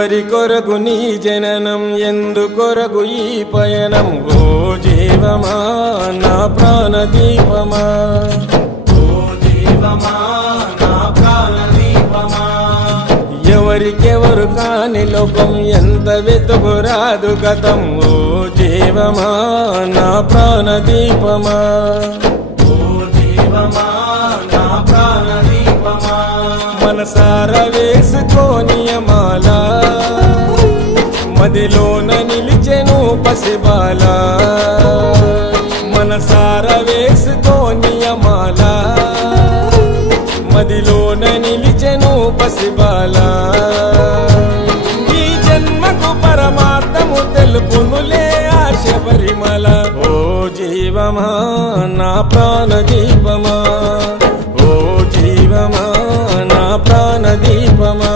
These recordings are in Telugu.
ఎవరి కొరకు నీ జననం, ఎందు కొరకు ఈ పయనం? ఓ జీవమా నా ప్రాణదీపమా, ఓ జీవమా నా ప్రాణదీపమా. ఎవరికెవరు కాని లోకం, ఎంత వెతుకురాదు గతం. ఓ జీవమా నా ప్రాణదీపమా, ఓ జీవమా నా ప్రాణదీపమా. మనసార వేసుకోనియమాల, మదిలోన నిలిచెను పసిబాల. మనసార వేసుకోనియమాల, మదిలోన నిలిచెను పసిబాల. ఈ జన్మకు పరమార్థము తెలుపునులే ఆ శబరిమల. ఓ జీవమా నా ప్రాణదీపమా, ఓ జీవమా నా ప్రాణదీపమా.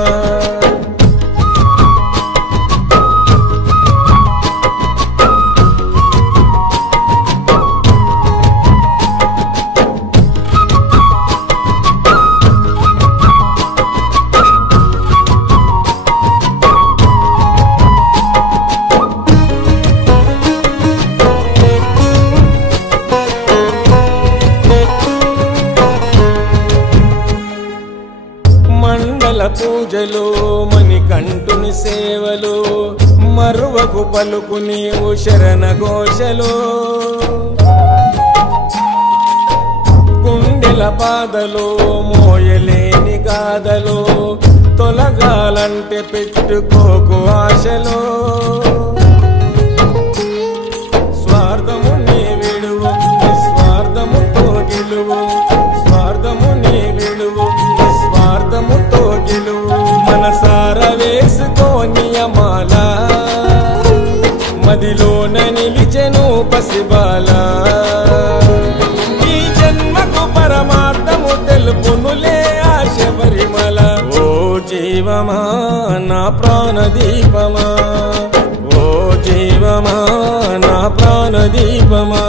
మండల పూజలు, మణికంఠుని సేవలు, మరువకు పలుకు నీవు శరణ ఘోషలు. గుండెల బాధలు, మోయలేని గాథలు, తొలగాలంటే పెట్టుకోకు ఆశలు. స్వార్థము నీ విడువు, నిస్వార్థముతో గెలువు. స్వార్థము నీ విడువు, నిస్వార్థముతో గెలువు. మనసార వేసుకోనియమాల, మదిలోన నిలిచెను పసిబాల. ఈ జన్మకు పరమార్థము తెలుపునులే ఆ శబరిమల. ఓ జీవమా నా ప్రాణదీపమా, ఓ జీవమా నా ప్రాణదీపమా.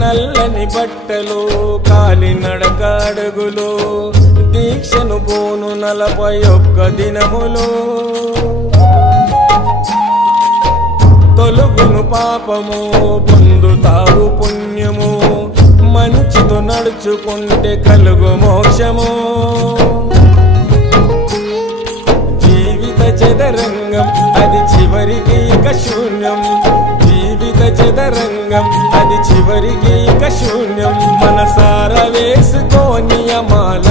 నల్లని బట్టలు, కాలినడక అడుగులు, దీక్షను పోను 41 దినములు. తొలుగును పాపము, పొందుతావు పుణ్యము. మంచితో నడుచుకుంటే కలుగు మోక్షము. జీవిత చదరంగం అది చివరికి ఇక శూన్యం. జీవిత చదరంగం అది చివరికి ఇక శూన్యం. మనసార వేసుకోనియమాల,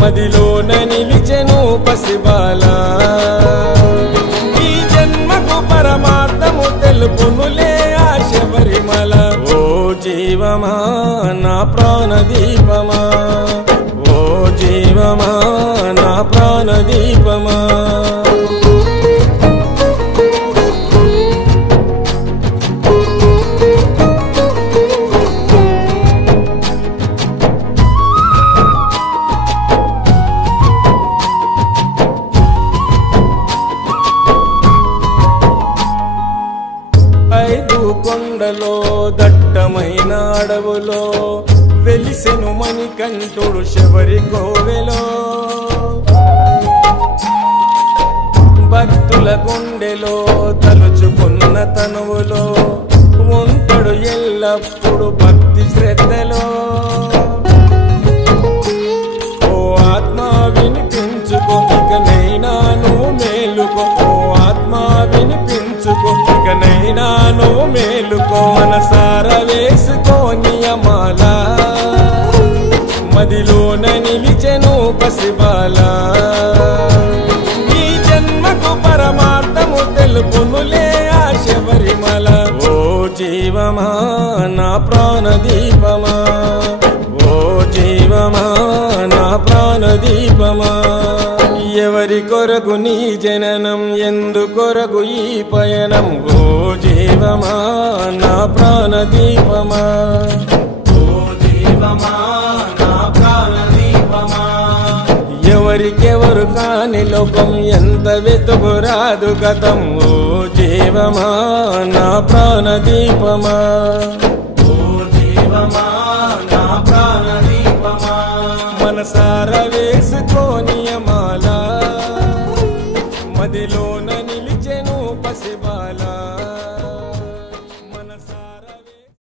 మదిలోన నిలిచెను పసిబాల. ఈ జన్మకు పరమార్థము తెలుపునులే ఆ శబరిమల. ఓ జీవమా నా ప్రాణదీపమా, ఓ జీవమా నా ప్రాణదీపమా. ఐదు కొండలో, దట్టమైన అడవులో, వెలిసెను మణికంఠుడు శబరి కోవెలో. భక్తుల గుండెలో, తలుచుకున్న తనువులో, ఉంటాడు ఎల్లప్పుడు భక్తి శ్రద్ధలో. ఓ ఆత్మ వినిపించుకో, ఇకనైనా నువ్వు మేలుకో. ఓ ఆత్మ వినిపించుకో, ఇకనైనా నువ్వు మేలుకో. మనసార వేసుకోనియమాల, మదిలోన నిలిచెను పసిబాల. ఈ జన్మకు పరమార్థము తెలుపునులే ఆ శబరిమల. ఓ జీవమా నా ప్రాణదీపమా, ఓ జీవమా నా ప్రాణదీపమా. ఎవరి కొరకు నీ జననం, ఎందు కొరకు ఈ పయనం? ఓ జీవమా నా ప్రాణదీపమా, ఓ జీవమా నా ప్రాణదీపమా. ఎవరికెవరు కాని లోకం ఎంత వెతుకురాదు గతం ఓ జీవమా నా ప్రాణదీపమా ఓ జీవమా నా ప్రాణదీపమా మనసారవే